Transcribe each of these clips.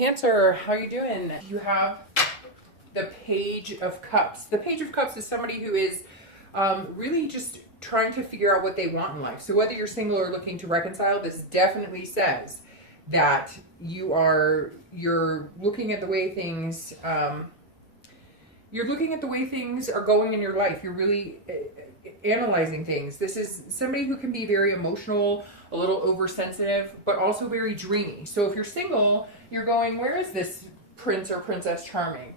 Cancer, how you doing? You have the Page of Cups. The Page of Cups is somebody who is really just trying to figure out what they want in life. So whether you're single or looking to reconcile, this definitely says that you're looking at the way things you're looking at the way things are going in your life. You're really analyzing things. This is somebody who can be very emotional, a little oversensitive, but also very dreamy. So if you're single, you're going, where is this prince or princess charming?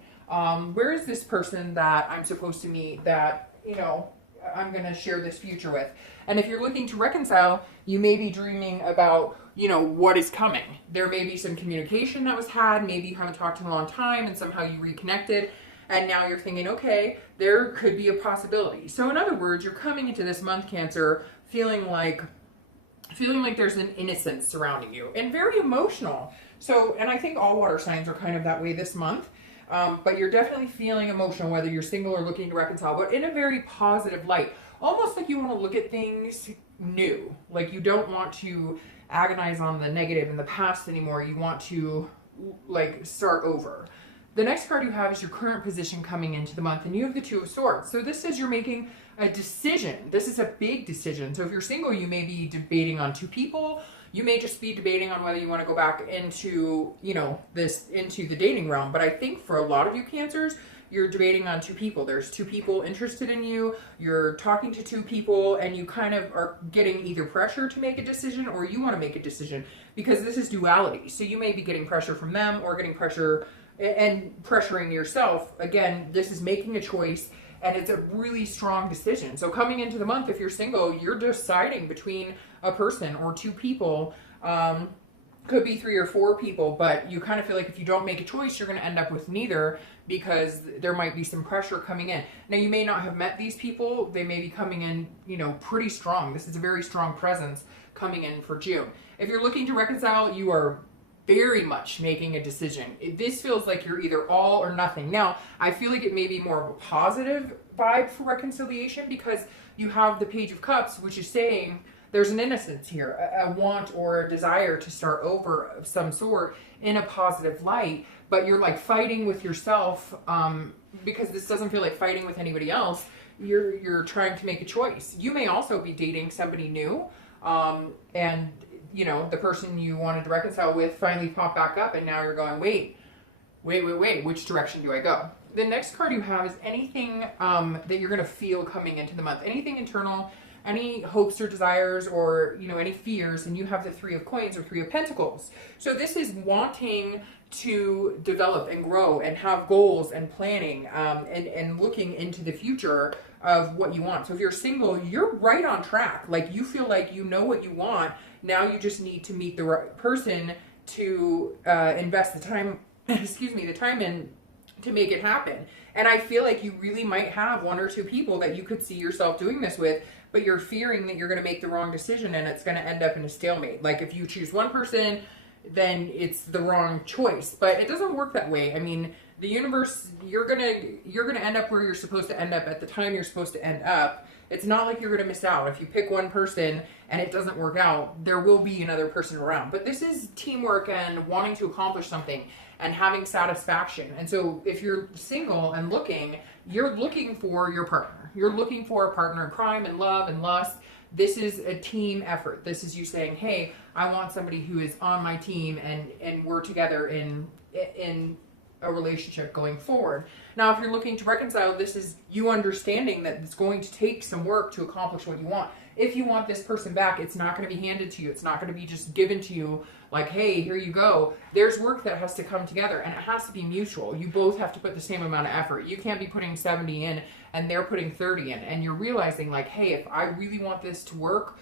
Where is this person that I'm supposed to meet that, you know, I'm going to share this future with? And if you're looking to reconcile, you may be dreaming about, you know, what is coming. There may be some communication that was had. Maybe you haven't talked in a long time and somehow you reconnected. And now you're thinking, okay, there could be a possibility. So in other words, you're coming into this month, Cancer, feeling like there's an innocence surrounding you and very emotional. So, and I think all water signs are kind of that way this month. But you're definitely feeling emotional, whether you're single or looking to reconcile, but in a very positive light. Almost like you want to look at things new. Like you don't want to agonize on the negative in the past anymore. You want to like start over. The next card you have is your current position coming into the month, and you have the Two of Swords. So this says you're making a decision. This is a big decision. So if you're single, you may be debating on two people. You may just be debating on whether you want to go back into, you know, into the dating realm. But I think for a lot of you Cancers, you're debating on two people. There's two people interested in you. You're talking to two people, and you kind of are getting either pressure to make a decision or you want to make a decision, because this is duality. So you may be getting pressure from them or getting pressure and pressuring yourself. Again, this is making a choice, and it's a really strong decision. So coming into the month, if you're single, you're deciding between a person or two people. Could be 3 or 4 people, but you kind of feel like if you don't make a choice, you're going to end up with neither, because there might be some pressure coming in. Now, you may not have met these people. They may be coming in, you know, pretty strong. This is a very strong presence coming in for June. If you're looking to reconcile, you are very much making a decision. This feels like you're either all or nothing. Now, I feel like it may be more of a positive vibe for reconciliation, because you have the Page of Cups, which is saying there's an innocence here, a want or a desire to start over of some sort in a positive light, but you're like fighting with yourself, because this doesn't feel like fighting with anybody else. You're trying to make a choice. You may also be dating somebody new, and you know, the person you wanted to reconcile with finally popped back up, and now you're going, wait, which direction do I go? The next card you have is anything that you're going to feel coming into the month, anything internal, any hopes or desires, or, you know, any fears. And you have the 3 of Coins or 3 of Pentacles. So this is wanting to develop and grow and have goals and planning, and looking into the future of what you want. So if you're single, you're right on track. Like you feel like you know what you want. Now you just need to meet the right person to invest the time, the time in to make it happen. And I feel like you really might have 1 or 2 people that you could see yourself doing this with, but you're fearing that you're going to make the wrong decision and it's going to end up in a stalemate. Like if you choose one person, then it's the wrong choice. But it doesn't work that way. I mean, the universe, you're gonna end up where you're supposed to end up at the time you're supposed to end up. It's not like you're gonna miss out. If you pick one person and it doesn't work out, there will be another person around. But this is teamwork and wanting to accomplish something and having satisfaction. And so if you're single and looking, you're looking for your partner. You're looking for a partner in crime and love and lust. This is a team effort. This is you saying, hey, I want somebody who is on my team, and we're together in a relationship going forward. Now, if you're looking to reconcile, this is you understanding that it's going to take some work to accomplish what you want. If you want this person back, it's not going to be handed to you. It's not going to be just given to you like, hey, here you go. There's work that has to come together, and it has to be mutual. You both have to put the same amount of effort. You can't be putting 70 in and they're putting 30 in, and you're realizing like, hey, if I really want this to work,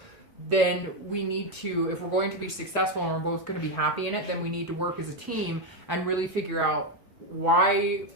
then we need to, if we're going to be successful and we're both going to be happy in it, then we need to work as a team and really figure out why,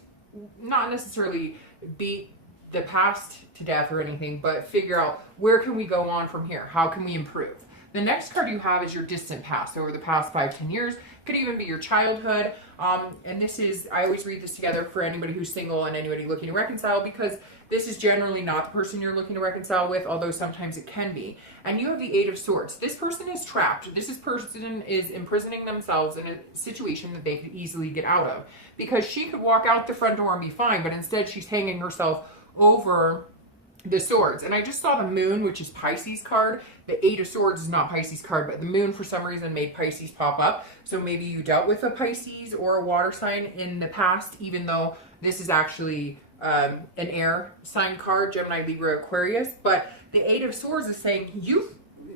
not necessarily beat the past to death or anything, but figure out where can we go on from here? How can we improve? The next card you have is your distant past. Over the past 5-10 years, Could even be your childhood. And this is, I always read this together for anybody who's single and anybody looking to reconcile, because this is generally not the person you're looking to reconcile with, although sometimes it can be. And you have the Eight of Swords. This person is trapped. This person is imprisoning themselves in a situation that they could easily get out of. Because she could walk out the front door and be fine, but instead she's hanging herself over the swords. And I just saw the moon, which is Pisces card. The Eight of Swords is not Pisces card, but the moon for some reason made Pisces pop up. So maybe you dealt with a Pisces or a water sign in the past, even though this is actually an air sign card, Gemini, Libra, Aquarius. But the Eight of Swords is saying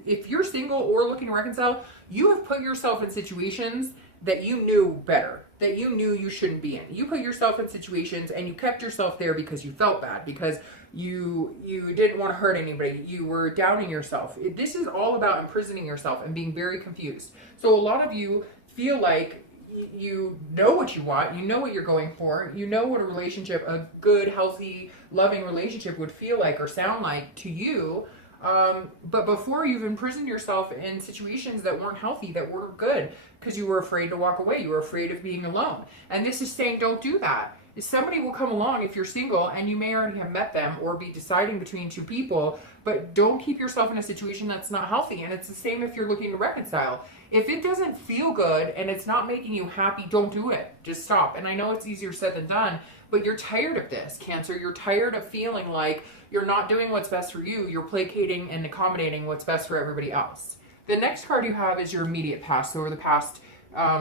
if you're single or looking to reconcile, you have put yourself in situations that you knew better, that you knew you shouldn't be in. You put yourself in situations and you kept yourself there because you felt bad, because you didn't want to hurt anybody. You were doubting yourself. This is all about imprisoning yourself and being very confused. So a lot of you feel like you know what you want, you know what you're going for, you know what a relationship, a good, healthy, loving relationship would feel like or sound like to you. But before, you've imprisoned yourself in situations that weren't healthy, that weren't good, because you were afraid to walk away. You were afraid of being alone. And this is saying, don't do that. Somebody will come along if you're single, and you may already have met them or be deciding between two people, but don't keep yourself in a situation that's not healthy. And it's the same if you're looking to reconcile. If it doesn't feel good and it's not making you happy, don't do it. Just stop. And I know it's easier said than done, but you're tired of this, Cancer. You're tired of feeling like you're not doing what's best for you. You're placating and accommodating what's best for everybody else. The next card you have is your immediate past. So over the past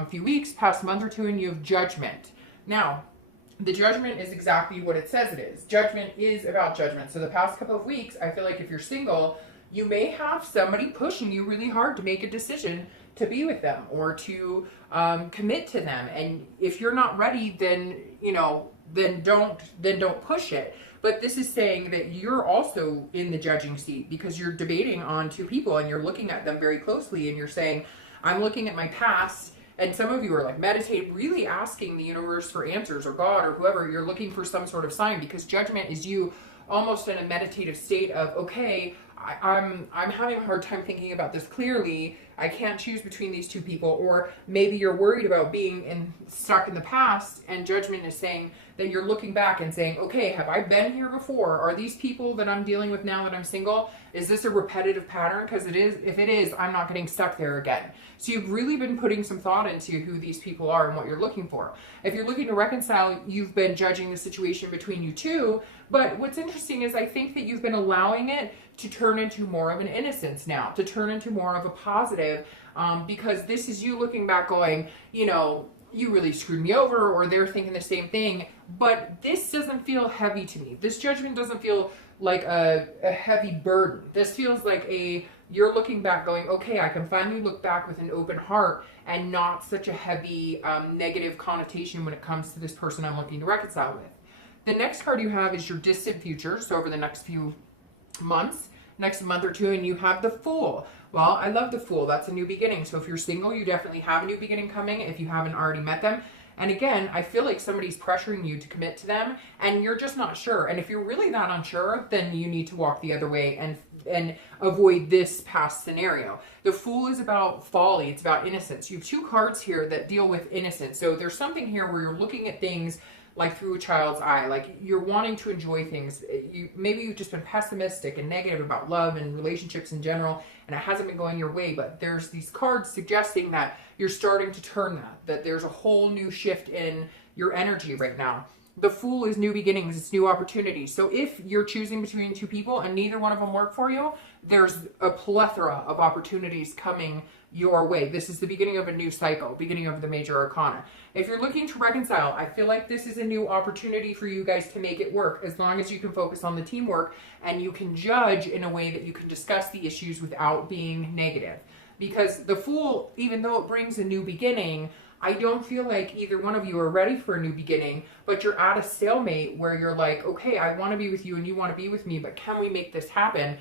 few weeks, past month or two, and you have Judgment. Now, the Judgment is exactly what it says it is. Judgment is about judgment. So the past couple of weeks, I feel like if you're single, you may have somebody pushing you really hard to make a decision to be with them or to commit to them. And if you're not ready, then, then don't push it. But this is saying that you're also in the judging seat because you're debating on two people and you're looking at them very closely and you're saying, I'm looking at my past. And some of you are like meditating, really asking the universe for answers, or God or whoever. You're looking for some sort of sign, because Judgment is you almost in a meditative state of, okay, I'm having a hard time thinking about this clearly. I can't choose between these two people. Or maybe you're worried about being stuck in the past, and Judgment is saying that you're looking back and saying, okay, have I been here before? Are these people that I'm dealing with now that I'm single, is this a repetitive pattern? Because it is. If it is, I'm not getting stuck there again. So you've really been putting some thought into who these people are and what you're looking for. If you're looking to reconcile, you've been judging the situation between you two. But what's interesting is I think that you've been allowing it to turn into more of an innocence now, to turn into more of a positive, because this is you looking back going, you really screwed me over, or they're thinking the same thing. But this doesn't feel heavy to me. This judgment doesn't feel like a heavy burden. This feels like you're looking back going, okay, I can finally look back with an open heart and not such a heavy negative connotation when it comes to this person I'm looking to reconcile with. The next card you have is your distant future. So over the next few months, next month or two, and you have the Fool. Well, I love the Fool. That's a new beginning. So if you're single, you definitely have a new beginning coming if you haven't already met them. And again, I feel like somebody's pressuring you to commit to them and you're just not sure. And if you're really not unsure, then you need to walk the other way and avoid this past scenario. The Fool is about folly. It's about innocence. You have two cards here that deal with innocence. So there's something here where you're looking at things like through a child's eye, like you're wanting to enjoy things. Maybe you've just been pessimistic and negative about love and relationships in general, and it hasn't been going your way, but there's these cards suggesting that you're starting to turn that there's a whole new shift in your energy right now. The Fool is new beginnings, it's new opportunities. So if you're choosing between two people and neither one of them work for you, there's a plethora of opportunities coming your way. This is the beginning of a new cycle, beginning of the major arcana. If you're looking to reconcile, I feel like this is a new opportunity for you guys to make it work, as long as you can focus on the teamwork and you can judge in a way that you can discuss the issues without being negative. Because the Fool, even though it brings a new beginning, I don't feel like either one of you are ready for a new beginning, but you're at a stalemate where you're like, okay, I want to be with you and you want to be with me, but can we make this happen?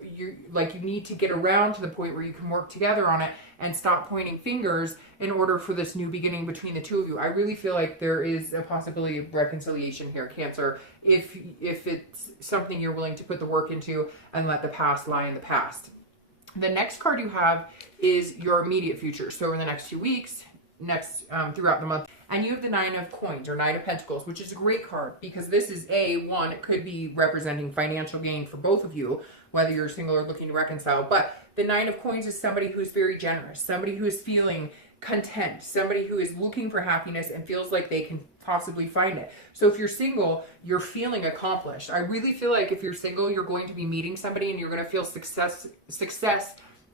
You need to get around to the point where you can work together on it and stop pointing fingers in order for this new beginning between the two of you. I really feel like there is a possibility of reconciliation here, Cancer, if it's something you're willing to put the work into and let the past lie in the past. The next card you have is your immediate future. So in the next 2 weeks, throughout the month. And you have the 9 of Coins or 9 of Pentacles, which is a great card because this is one, it could be representing financial gain for both of you, whether you're single or looking to reconcile. But the 9 of Coins is somebody who's very generous, somebody who is feeling content, somebody who is looking for happiness and feels like they can possibly find it. So if you're single, you're feeling accomplished. I really feel like if you're single, you're going to be meeting somebody and you're going to feel success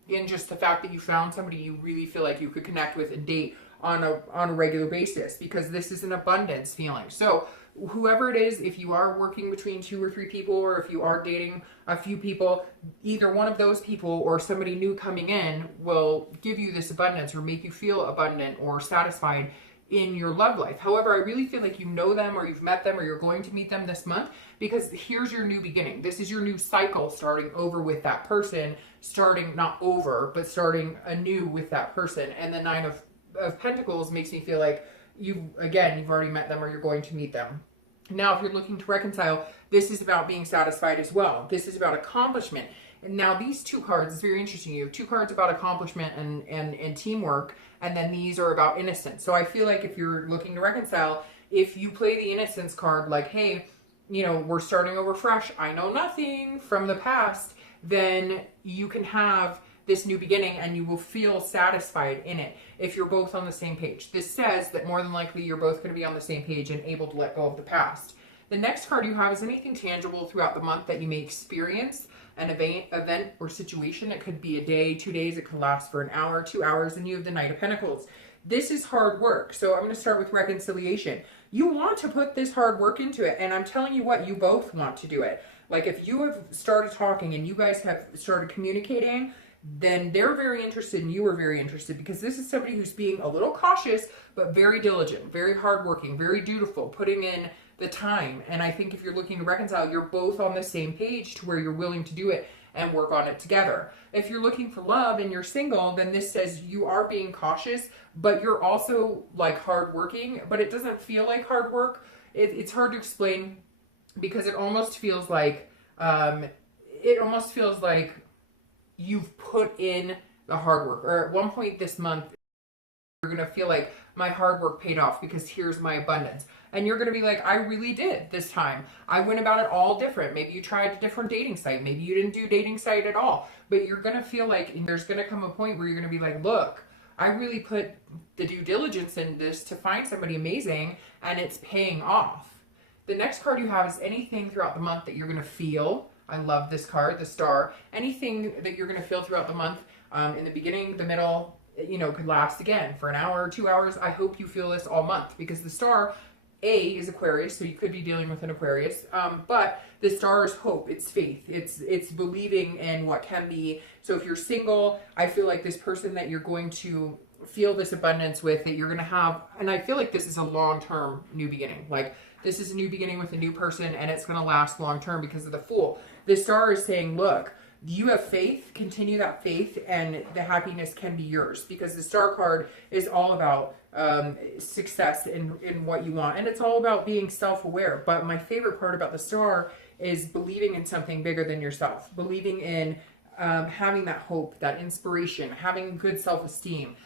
in just the fact that you found somebody you really feel like you could connect with and date on a regular basis, because this is an abundance feeling. So whoever it is, if you are working between 2 or 3 people, or if you are dating a few people, either one of those people or somebody new coming in will give you this abundance or make you feel abundant or satisfied in your love life. However, I really feel like you know them or you've met them or you're going to meet them this month, because here's your new beginning. This is your new cycle starting over with that person, starting not over, but starting anew with that person. And the 9 of Pentacles makes me feel like you've already met them or you're going to meet them. Now, if you're looking to reconcile, this is about being satisfied as well. This is about accomplishment. And now these 2 cards is very interesting. You have 2 cards about accomplishment and teamwork, and then these are about innocence. So I feel like if you're looking to reconcile, if you play the innocence card, like, hey, we're starting over fresh, I know nothing from the past, then you can have this new beginning and you will feel satisfied in it if you're both on the same page. This says that more than likely you're both going to be on the same page and able to let go of the past. The next card you have is anything tangible throughout the month that you may experience, an event or situation. It could be a day, 2 days, it could last for an hour, 2 hours, and you have the Knight of Pentacles. This is hard work. So I'm going to start with reconciliation. You want to put this hard work into it, and I'm telling you what, you both want to do it. Like if you have started talking and you guys have started communicating, then they're very interested and you are very interested, because this is somebody who's being a little cautious, but very diligent, very hardworking, very dutiful, putting in the time. And I think if you're looking to reconcile, you're both on the same page to where you're willing to do it and work on it together. If you're looking for love and you're single, then this says you are being cautious, but you're also like hardworking, but it doesn't feel like hard work. It's hard to explain because it almost feels like, you've put in the hard work, or at one point this month, you're going to feel like my hard work paid off because here's my abundance. And you're going to be like, I really did this time. I went about it all different. Maybe you tried a different dating site. Maybe you didn't do dating site at all, but you're going to feel like there's going to come a point where you're going to be like, look, I really put the due diligence in this to find somebody amazing and it's paying off. The next card you have is anything throughout the month that you're going to feel. I love this card, the Star. Anything that you're going to feel throughout the month, in the beginning, the middle, could last again for an hour or 2 hours. I hope you feel this all month, because the Star, is Aquarius, so you could be dealing with an Aquarius. But the Star is hope, it's faith, it's believing in what can be. So if you're single, I feel like this person that you're going to feel this abundance with, that you're going to have, and I feel like this is a long-term new beginning. Like this is a new beginning with a new person, and it's going to last long-term because of the Fool. The Star is saying, look, you have faith, continue that faith, and the happiness can be yours, because the Star card is all about success in what you want, and it's all about being self-aware. But my favorite part about the Star is believing in something bigger than yourself, believing in having that hope, that inspiration, having good self-esteem.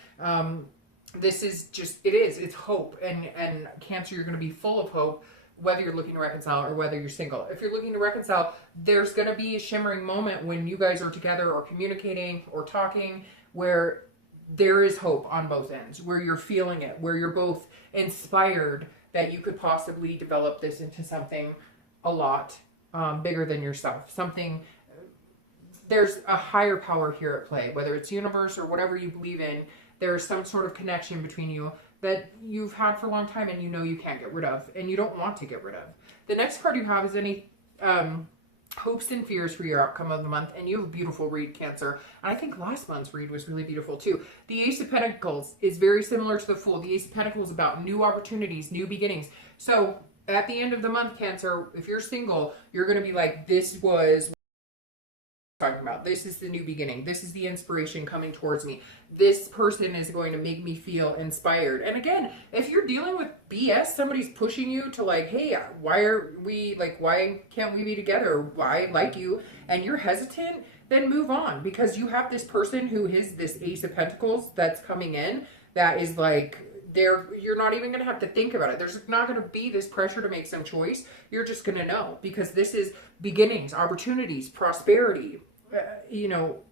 This is just, it's hope, and Cancer, you're going to be full of hope, whether you're looking to reconcile or whether you're single. If you're looking to reconcile, there's going to be a shimmering moment when you guys are together or communicating or talking where there is hope on both ends, where you're feeling it, where you're both inspired that you could possibly develop this into something a lot bigger than yourself. Something, there's a higher power here at play, whether it's universe or whatever you believe in. There's some sort of connection between you that you've had for a long time and you can't get rid of and you don't want to get rid of. The next card you have is any hopes and fears for your outcome of the month, and you have a beautiful read, Cancer. And I think last month's read was really beautiful too. The Ace of Pentacles is very similar to the Fool. The Ace of Pentacles is about new opportunities, new beginnings. So at the end of the month, Cancer, if you're single, you're going to be like, this was talking about. This is the new beginning. This is the inspiration coming towards me. This person is going to make me feel inspired. And again, if you're dealing with BS, somebody's pushing you to like, hey, why can't we be together? Why I like you, and you're hesitant, then move on, because you have this person who is this Ace of Pentacles that's coming in that is like, you're not even going to have to think about it. There's not going to be this pressure to make some choice. You're just going to know, because this is beginnings, opportunities, prosperity,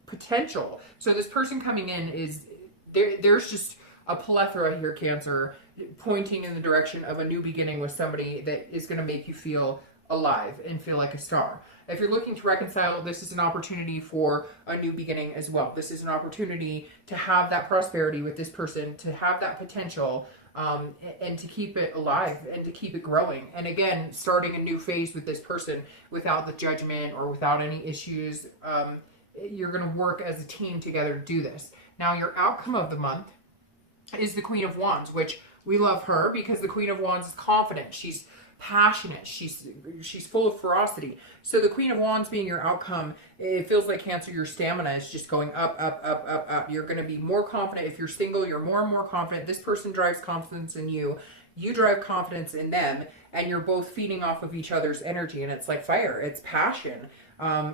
potential. So this person coming in is there's just a plethora here, Cancer, pointing in the direction of a new beginning with somebody that is going to make you feel alive and feel like a star. If you're looking to reconcile, this is an opportunity for a new beginning as well. This is an opportunity to have that prosperity with this person, to have that potential, and to keep it alive and to keep it growing. And again, starting a new phase with this person without the judgment or without any issues. You're going to work as a team together to do this. Now, your outcome of the month is the Queen of Wands, which we love her because the Queen of Wands is confident. She's passionate. She's full of ferocity. So the Queen of Wands being your outcome, it feels like, Cancer, your stamina is just going up, up, up, up, up. You're going to be more confident. If you're single, you're more and more confident. This person drives confidence in you. You drive confidence in them, and you're both feeding off of each other's energy. And it's like fire. It's passion.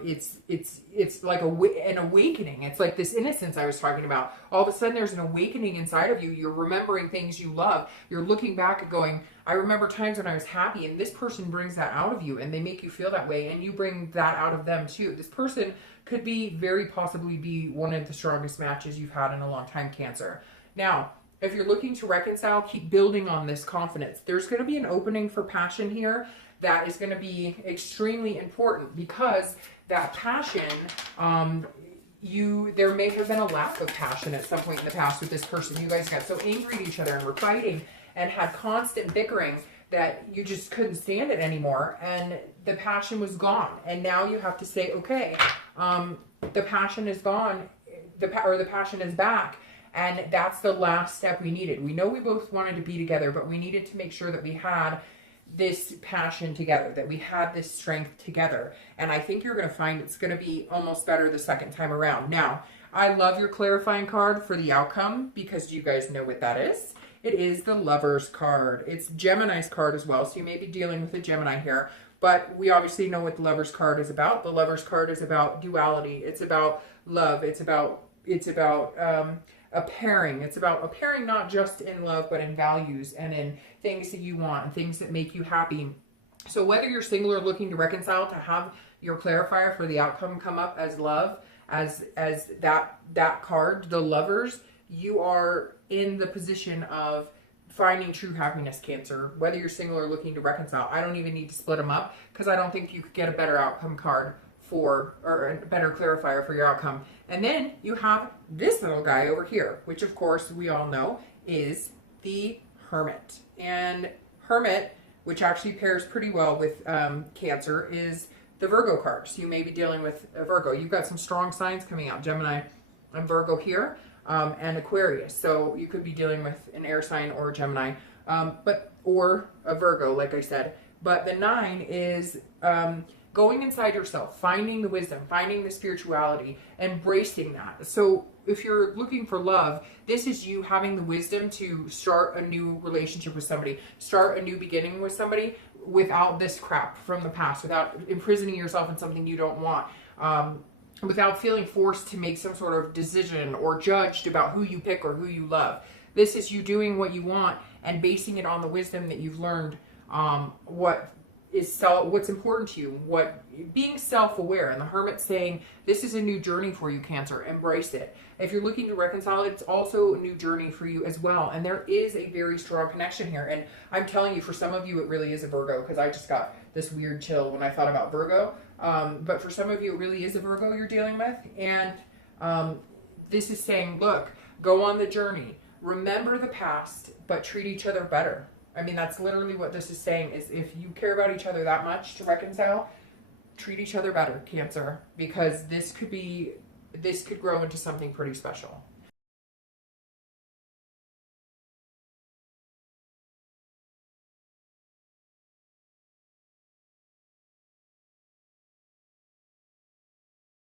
It's like an awakening. It's like this innocence I was talking about. All of a sudden there's an awakening inside of you. You're remembering things you love. You're looking back and going, I remember times when I was happy, and this person brings that out of you, and they make you feel that way, and you bring that out of them too. This person could very possibly be one of the strongest matches you've had in a long time, Cancer. Now, if you're looking to reconcile, keep building on this confidence. There's going to be an opening for passion here that is going to be extremely important, because that passion, there may have been a lack of passion at some point in the past with this person. You guys got so angry at each other and were fighting and had constant bickering that you just couldn't stand it anymore, and the passion was gone. And now you have to say, okay, the passion is gone, the passion is back. And that's the last step we needed. We know we both wanted to be together, but we needed to make sure that we had this passion together, that we had this strength together. And I think you're going to find it's going to be almost better the second time around. Now, I love your clarifying card for the outcome, because you guys know what that is. It is the Lover's card. It's Gemini's card as well, so you may be dealing with a Gemini here. But we obviously know what the Lover's card is about. The Lover's card is about duality. It's about love. It's about a pairing. It's about a pairing not just in love, but in values and in things that you want and things that make you happy. So whether you're single or looking to reconcile, to have your clarifier for the outcome come up as love, as that card, the Lovers, you are in the position of finding true happiness, Cancer. Whether you're single or looking to reconcile, I don't even need to split them up, because I don't think you could get a better outcome card or a better clarifier for your outcome. And then you have this little guy over here, which of course we all know is the Hermit. And Hermit, which actually pairs pretty well with Cancer, is the Virgo card. So you may be dealing with a Virgo. You've got some strong signs coming out, Gemini and Virgo here, and Aquarius. So you could be dealing with an air sign or a Gemini, or a Virgo, like I said. But the 9 is going inside yourself, finding the wisdom, finding the spirituality, embracing that. So if you're looking for love, this is you having the wisdom to start a new relationship with somebody, start a new beginning with somebody without this crap from the past, without imprisoning yourself in something you don't want, without feeling forced to make some sort of decision or judged about who you pick or who you love. This is you doing what you want and basing it on the wisdom that you've learned, what's important to you, being self-aware. And the Hermit saying, this is a new journey for you, Cancer. Embrace it. If you're looking to reconcile, it's also a new journey for you as well. And there is a very strong connection here. And I'm telling you, for some of you, it really is a Virgo, because I just got this weird chill when I thought about Virgo. But for some of you, it really is a Virgo you're dealing with. And this is saying, look, go on the journey. Remember the past, but treat each other better. I mean, that's literally what this is saying, is if you care about each other that much to reconcile, treat each other better, Cancer, because this could grow into something pretty special.